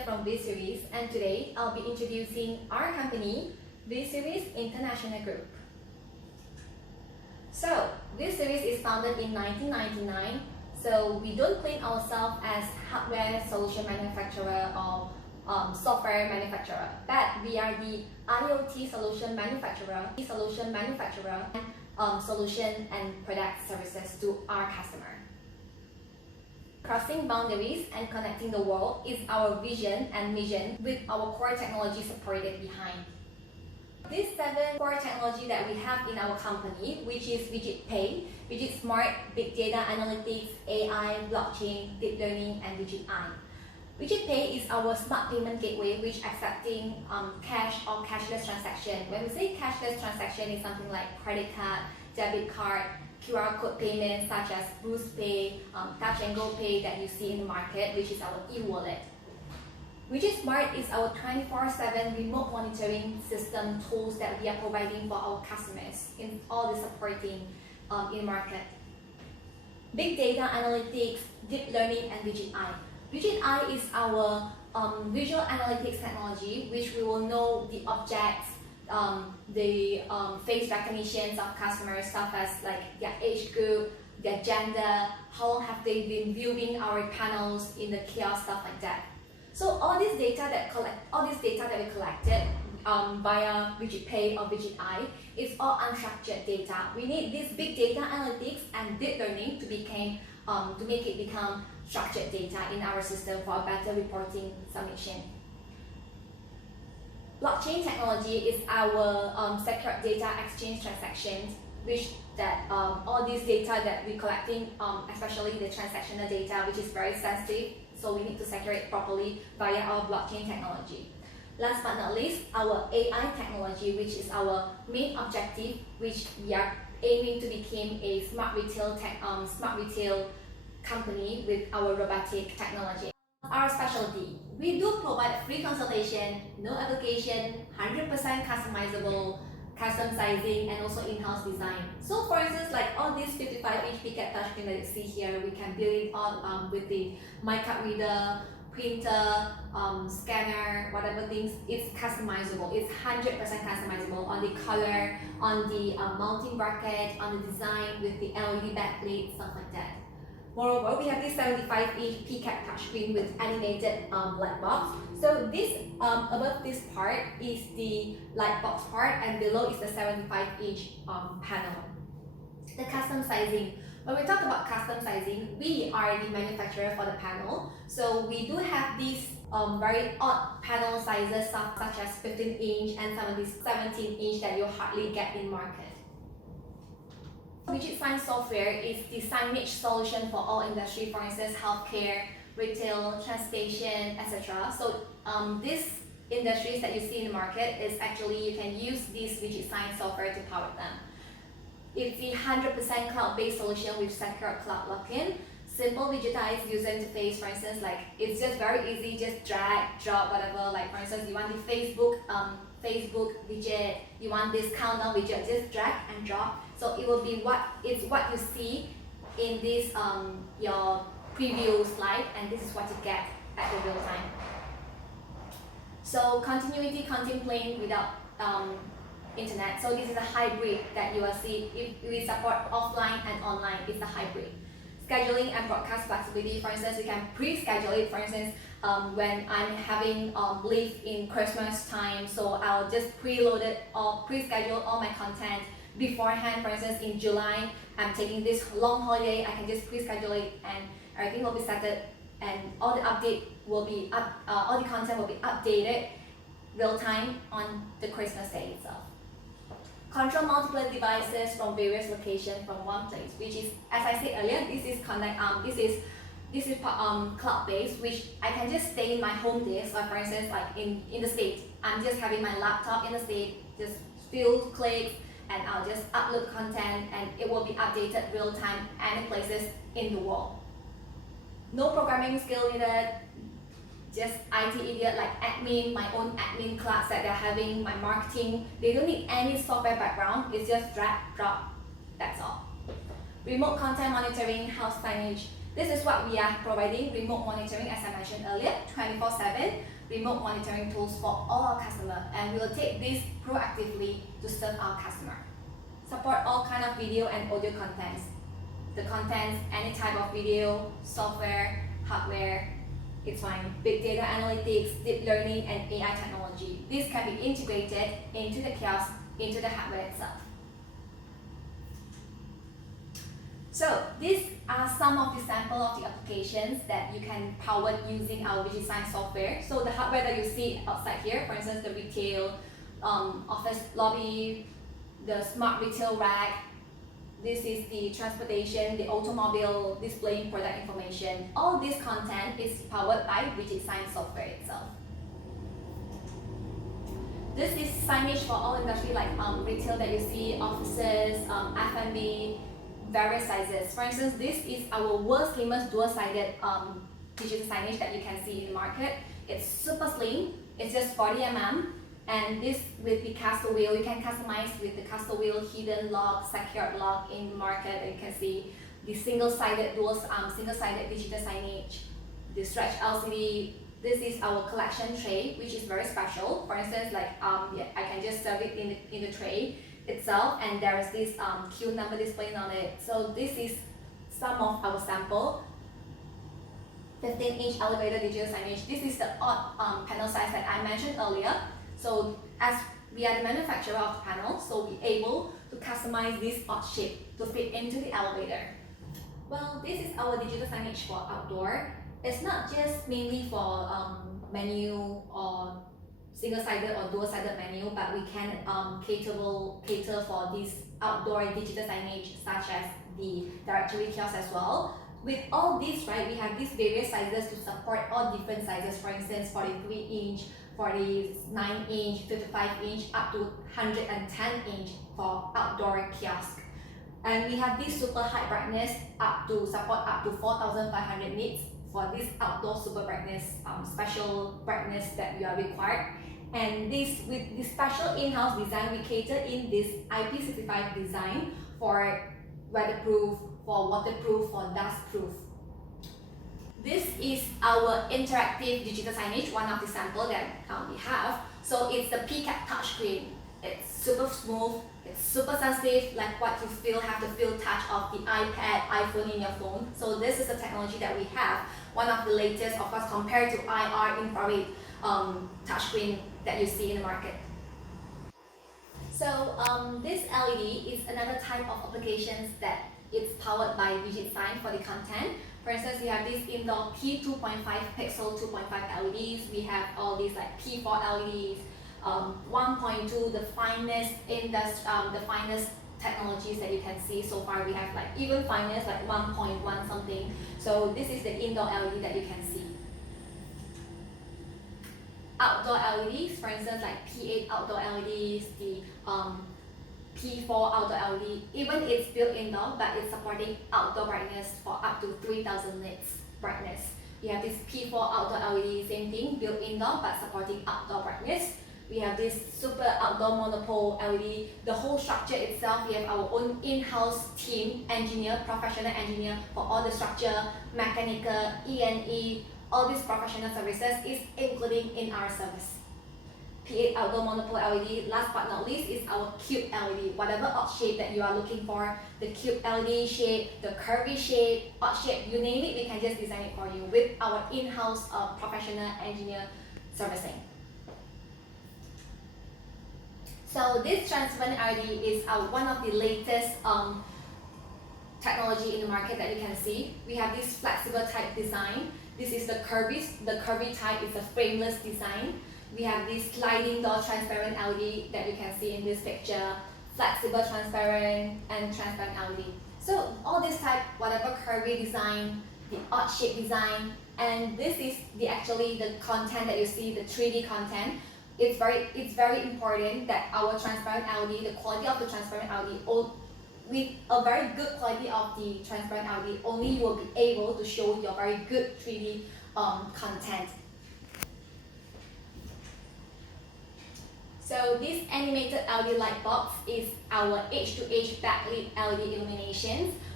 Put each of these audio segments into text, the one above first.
Fidget from V-Series, and today I'll be introducing our company, V-Series International Group. So, V-Series is founded in 1999, so we don't claim ourselves as hardware solution manufacturer or software manufacturer, but we are the IoT solution manufacturer, and solution and product services to our customer. Crossing boundaries and connecting the world is our vision and mission, with our core technology supported behind. These 7 core technology that we have in our company, which is Fidget Pay, Fidget Smart, Big Data Analytics, AI, Blockchain, Deep Learning, and Fidget I. Fidget Pay is our smart payment gateway, which accepting cash or cashless transaction. When we say cashless transaction, it's something like credit card, debit card, QR code payments such as Boost Pay, Touch and Go Pay that you see in the market, which is our e-wallet. Fidget Smart is our 24/7 remote monitoring system tools that we are providing for our customers in all the supporting in the market. Big Data Analytics, Deep Learning, and Fidget I. Fidget I is our visual analytics technology, which we will know the objects, the face recognitions of customers, stuff as like their age group, their gender, how long have they been viewing our panels in the kiosk, stuff like that. So all this data that we collected via Fidget Pay or Fidget I is all unstructured data. We need this big data analytics and deep learning to make it become structured data in our system for a better reporting submission. Blockchain technology is our secure data exchange transactions, which all this data that we're collecting, especially the transactional data, which is very sensitive, so we need to secure it properly via our blockchain technology. Last but not least, our AI technology, which is our main objective, which we are aiming to become a smart retail company with our robotic technology. Our specialty, we do provide free consultation, no application, 100% customizable, custom sizing, and also in-house design. So for instance, like all these 55-inch Picap touchscreen that you see here, we can build it all with the My Card reader, printer, scanner, whatever things. It's customizable. It's 100% customizable on the color, on the mounting bracket, on the design with the LED backplate, stuff like that. Moreover, we have this 75-inch Picap touchscreen with animated light box. So this above this part is the light box part, and below is the 75-inch panel. The custom sizing. When we talk about custom sizing, we are the manufacturer for the panel. So we do have these very odd panel sizes such as 15-inch and 17-inch that you hardly get in market. Fidget Sign software is the signage solution for all industry, for instance, healthcare, retail, transportation, etc. So these industries that you see in the market is actually you can use this Fidget Sign software to power them. It's the 100% cloud-based solution with secure cloud lock-in, simple digitized user interface. For instance, like it's just very easy, just drag, drop, whatever. Like for instance, you want the Facebook widget, you want this countdown widget, just drag and drop. So it will be what you see in this your preview slide, and this is what you get at the real time. So continuity content plane without internet. So this is a hybrid that you will see. If we support offline and online, it's a hybrid. Scheduling and broadcast flexibility. For instance, we can pre-schedule it. For instance, when I'm having leave in Christmas time, so I'll just preload it or pre-schedule all my content beforehand. For instance, in July, I'm taking this long holiday. I can just pre-schedule it, and everything will be set, and all the all the content will be updated real time on the Christmas day itself. Control multiple devices from various locations from one place, which is, as I said earlier, this is cloud-based, which I can just stay in my home disk. Like for instance, like in the States, I'm just having my laptop in the States, just few clicks, and I'll just upload content, and it will be updated real time any places in the world. No programming skill needed. Just IT idiot like admin, my own admin class that they're having, my marketing. They don't need any software background. It's just drag, drop, that's all. Remote content monitoring, house signage, This is what we are providing: remote monitoring, as I mentioned earlier, 24/7 remote monitoring tools for all our customers, and we will take this proactively to serve our customer. Support all kind of video and audio contents. The contents, any type of video, software, hardware, it's fine. Big data analytics, deep learning, and AI technology. This can be integrated into the kiosk, into the hardware itself. So these are some of the sample of the applications that you can power using our VigiSign software. So the hardware that you see outside here, for instance, the retail office lobby, the smart retail rack. This is the transportation, the automobile displaying product information. All this content is powered by VigiSign software itself. This is signage for all industry like retail that you see, offices, F&B, various sizes. For instance, this is our world's famous dual-sided digital signage that you can see in the market. It's super slim, it's just 40 mm, and this with the caster wheel, you can customize with the caster wheel, hidden lock, secured lock in the market. And you can see the single-sided single-sided digital signage, the stretch LCD. This is our collection tray, which is very special. For instance, like I can just serve it in the tray itself, and there is this queue number displayed on it. So this is some of our sample 15-inch elevator digital signage. This is the odd panel size that I mentioned earlier. So as we are the manufacturer of the panel, so we're able to customize this odd shape to fit into the elevator. Well, this is our digital signage for outdoor. It's not just mainly for menu or single-sided or dual-sided menu, but we can cater for this outdoor digital signage such as the directory kiosk as well. With all this, right, we have these various sizes to support all different sizes. For instance, 43-inch, 49-inch, 55-inch, up to 110-inch for outdoor kiosk. And we have this super high brightness to support up to 4,500 nits for this outdoor super brightness, special brightness that we are required. And this, with the special in-house design, we cater in this IP65 design for weatherproof, for waterproof, for dustproof. This is our interactive digital signage, one of the sample that we have. So it's the PCAP touchscreen. It's super smooth, it's super sensitive, like what you have the feel touch of the iPad, iPhone in your phone. So this is the technology that we have, one of the latest, of course, compared to IR infrared touchscreen that you see in the market. So this LED is another type of applications that it's powered by VigiSign for the content. For instance, we have this indoor P2.5 pixel 2.5 LEDs. We have all these like P4 LEDs, 1.2, the finest technologies that you can see so far. We have like even finest like 1.1 something. So this is the indoor LED that you can see. Outdoor LEDs, for instance, like P8 outdoor LEDs, the P4 outdoor LED, even it's built indoor, but it's supporting outdoor brightness for up to 3,000 nits brightness. We have this P4 outdoor LED, same thing, built indoor, but supporting outdoor brightness. We have this super outdoor monopole LED. The whole structure itself, we have our own in-house team, professional engineer for all the structure, mechanical, E&E, all these professional services is including in our service. P8 outdoor monopole LED, last but not least, is our cube LED. Whatever odd shape that you are looking for, the cube LED shape, the curvy shape, odd shape, you name it, we can just design it for you with our in-house professional engineer servicing. So this transparent LED is one of the latest technology in the market that you can see. We have this flexible type design. This is the curvy type is a frameless design. We have this sliding door transparent LED that you can see in this picture, flexible transparent and transparent LED. So all this type, whatever curvy design, the odd shape design, and this is actually the content that you see, the 3D content. It's very important that our transparent LED, the quality of the transparent LED, with a very good quality of the transparent LED, only you will be able to show your very good 3D content. So this animated LED light box is our edge-to-edge backlit LED illuminations.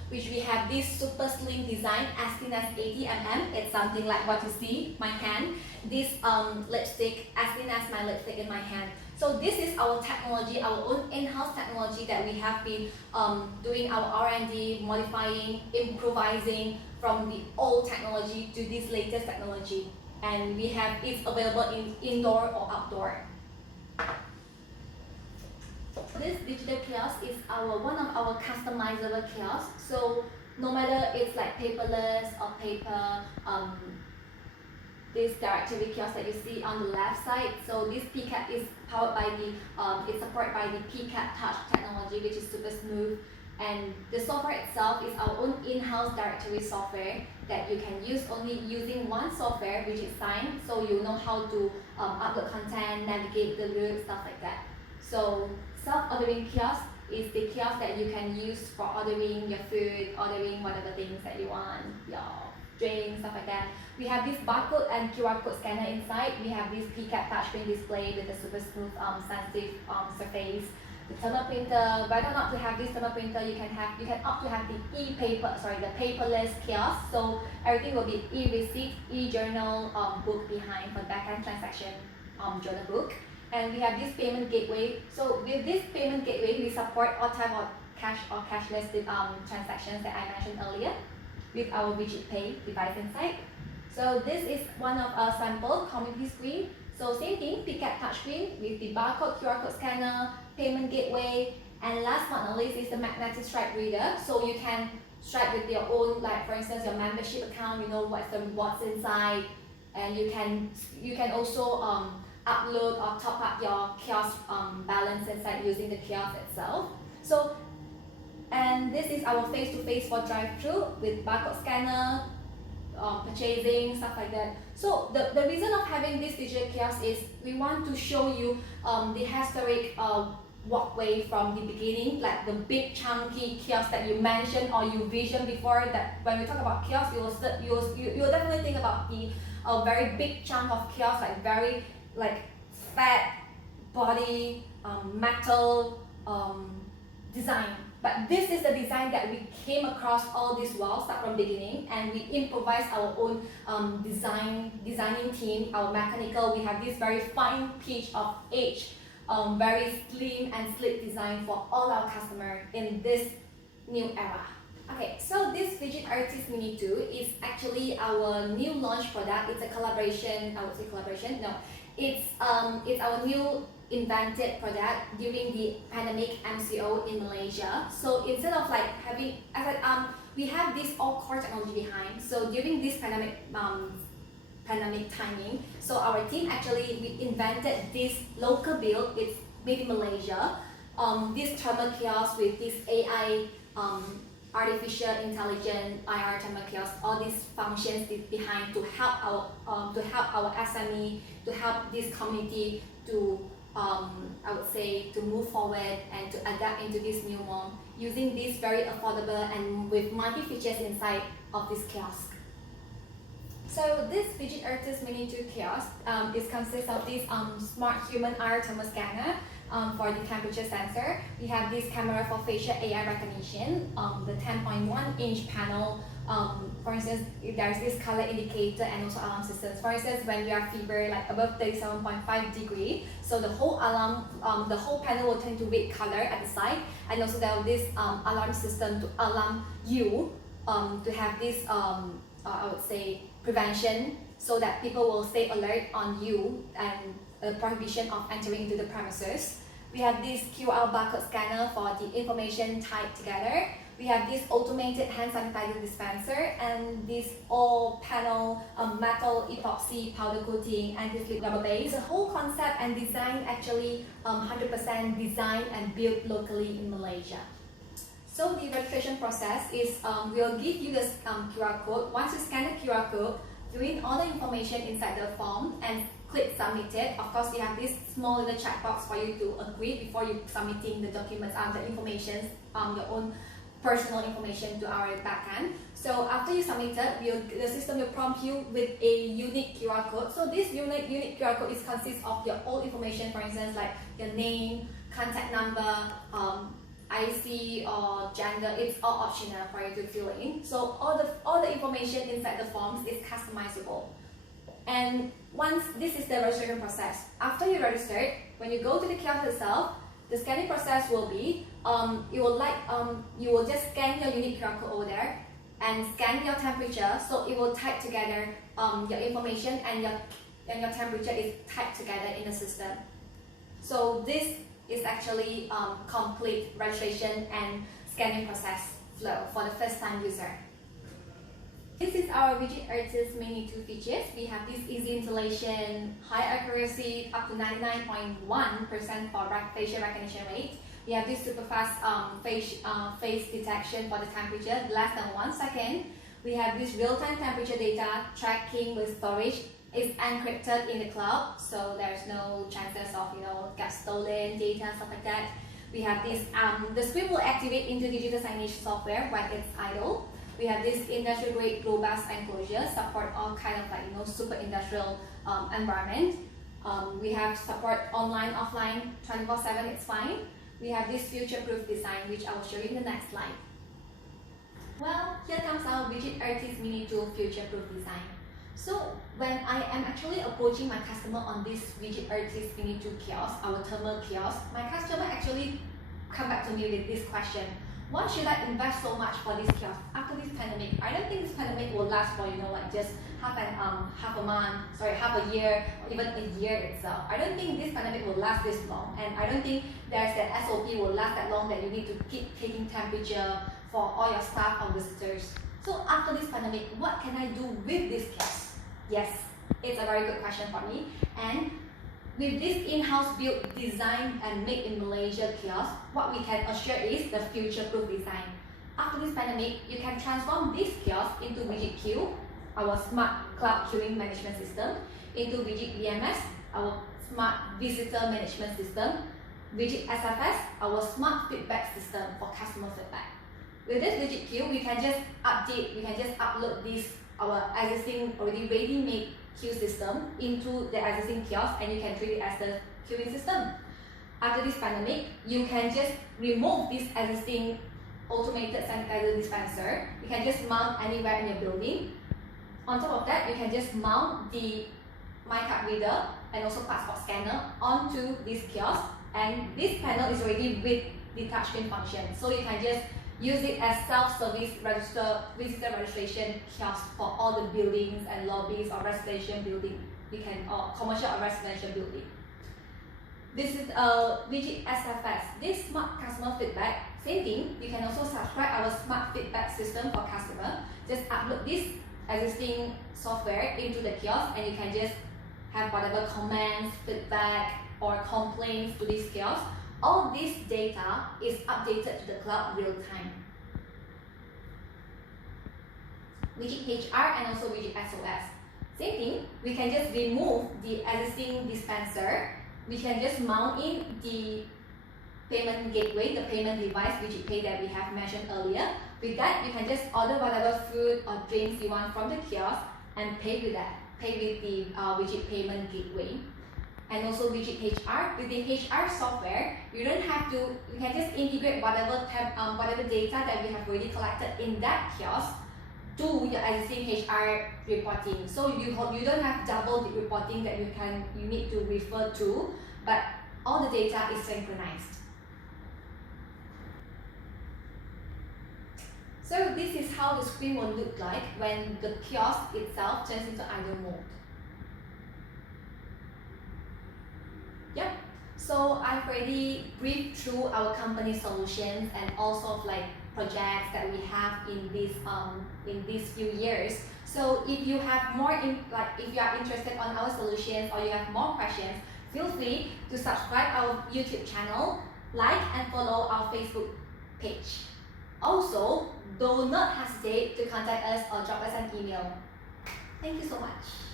which we have this super slim design as thin as 80 mm. It's something like what you see, my hand. This lipstick as thin as my lipstick in my hand. So this is our technology, our own in-house technology that we have been doing our R&D, modifying, improvising from the old technology to this latest technology. And we have it available in indoor or outdoor. This digital kiosk is one of our customizable kiosks. So no matter it's like paperless or paper, this directory kiosk that you see on the left side. So this PCAP is powered by it's supported by the PCAP touch technology, which is super smooth. And the software itself is our own in-house directory software that you can use only using one software, which is Sign. So you know how to upload content, navigate the route, stuff like that. So self-ordering kiosk is the kiosk that you can use for ordering your food, ordering whatever things that you want, your drinks, stuff like that. We have this barcode and QR code scanner inside. We have this PCAP touchscreen display with a super smooth, sensitive surface. The thermal printer, whether or not to have this thermal printer, you can opt to have the the paperless kiosk. So everything will be e-receipt, e-journal book behind for backend transaction journal book. And we have this payment gateway. So with this payment gateway, we support all type of cash or cashless transactions that I mentioned earlier with our Fidget Pay device inside. So this is one of our sample community screen. So same thing, PCAP touchscreen with the barcode, QR code scanner, payment gateway, and last but not least is the magnetic stripe reader. So you can stripe with your own, like for instance your membership account, you know what's the rewards inside, and you can also upload or top up your kiosk balance inside using the kiosk itself. So, and this is our face-to-face for drive-through with barcode scanner, purchasing, stuff like that. So the reason of having this digital kiosk is we want to show you the historic walkway from the beginning, like the big chunky kiosk that you mentioned or you visioned before. That when we talk about kiosk, you will definitely think about the very big chunk of kiosk, like very fat body, metal design. But this is the design that we came across all these walls start from beginning, and we improvised our own designing team, our mechanical. We have this very fine pitch of edge, very slim and sleek design for all our customers in this new era. Okay, so this Fidget Artist Mini 2 is actually our new launch product. It's a collaboration, I would say collaboration, no. It's our new invented product during the pandemic MCO in Malaysia. So instead of like having, we have this all core technology behind. So during this pandemic timing, so our team actually we invented this local build. It's made in Malaysia. This thermal kiosk with this AI, artificial intelligence IR thermal kiosk, all these functions behind to help our SME, to help this community to I would say to move forward and to adapt into this new world using this very affordable and with multi-features inside of this kiosk. So this Fidget Artist Mini 2 kiosk consists of this smart human IR thermal scanner for the temperature sensor. We have this camera for facial AI recognition, the 10.1-inch panel. For instance, there's this color indicator and also alarm systems. For instance, when we are fever like above 37.5 degrees, so the whole the whole panel will turn to red color at the side, and also there will this alarm system to alarm you to have this I would say prevention, so that people will stay alert on you and prohibition of entering into the premises. We have this QR barcode scanner for the information tied together. We have this automated hand sanitizer dispenser and this all panel metal epoxy powder coating and this rubber base. The whole concept and design actually 100% designed and built locally in Malaysia. So the registration process is we'll give you this QR code. Once you scan the QR code, fill in all the information inside the form and click submitted. Of course, you have this small little checkbox for you to agree before you submitting the documents and the information, your own personal information to our backend. So after you submit it, the system will prompt you with a unique QR code. So this unique QR code consists of your own information, for instance, like your name, contact number, IC or gender, it's all optional for you to fill in. So all the information inside the forms is customizable. And once this is the registration process, after you registered, when you go to the kiosk itself, the scanning process will be you will just scan your unique QR code over there and scan your temperature, so it will type together your information, and your temperature is typed together in the system. So this is actually complete registration and scanning process flow for the first time user. This is our Fidget Artist Mini 2 features. We have this easy installation, high accuracy, up to 99.1% for facial recognition rate. We have this super fast face detection for the temperature, less than 1 second. We have this real-time temperature data tracking with storage. It's encrypted in the cloud, so there's no chances of get stolen data, stuff like that. We have this, the screen will activate into digital signage software when it's idle. We have this industrial grade robust enclosure, support all kind of super industrial environment. We have support online, offline, 24/7, it's fine. We have this future-proof design, which I will show you in the next slide. Well, here comes our Fidget Artist Mini 2 future-proof design. So when I am actually approaching my customer on this Fidget Artist Mini 2 kiosk, our thermal kiosk, my customer actually come back to me with this question: why should I invest so much for this kiosk after this pandemic? I don't think this pandemic will last for just half a year, or even a year itself. I don't think this pandemic will last this long, and I don't think there's that SOP will last that long that you need to keep taking temperature for all your staff or visitors. So after this pandemic, what can I do with this kiosk? Yes, it's a very good question for me. And with this in-house built, design and made in Malaysia kiosk, what we can assure is the future-proof design. After this pandemic, you can transform this kiosk into Fidget Queue, our smart cloud queuing management system, into Fidget VMS, our smart visitor management system, Fidget SFS, our smart feedback system for customer feedback. With this Fidget Queue, we can just upload this, our existing already ready-made queue system into the existing kiosk, and you can treat it as the queuing system. After this pandemic, you can just remove this existing automated sanitizer dispenser. You can just mount anywhere in your building. On top of that, you can just mount the MyCard reader and also passport scanner onto this kiosk, and this panel is already with the touchscreen function, so you can just use it as self-service visitor registration kiosk for all the buildings and lobbies or residential building. Or commercial or residential building. This is a Fidget SFS. This smart customer feedback, same thing. You can also subscribe our smart feedback system for customer. Just upload this existing software into the kiosk, and you can just have whatever comments, feedback, or complaints to this kiosk. All this data is updated to the cloud real time. Fidget HR and also Fidget SOS. Same thing, we can just remove the existing dispenser. We can just mount in the payment gateway, the payment device, Fidget Pay that we have mentioned earlier. With that, you can just order whatever food or drinks you want from the kiosk and pay with that. Pay with the Fidget payment gateway. And also Fidget HR. With the HR software, you don't have to. You can just integrate whatever data that we have already collected in that kiosk to your existing HR reporting. So you don't have double the reporting that you need to refer to, but all the data is synchronized. So this is how the screen will look like when the kiosk itself turns into idle mode. Yep. So I've already briefed through our company solutions and all sorts of projects that we have in these few years. So if you have more if you are interested on our solutions or you have more questions, feel free to subscribe our YouTube channel, like and follow our Facebook page. Also, do not hesitate to contact us or drop us an email. Thank you so much.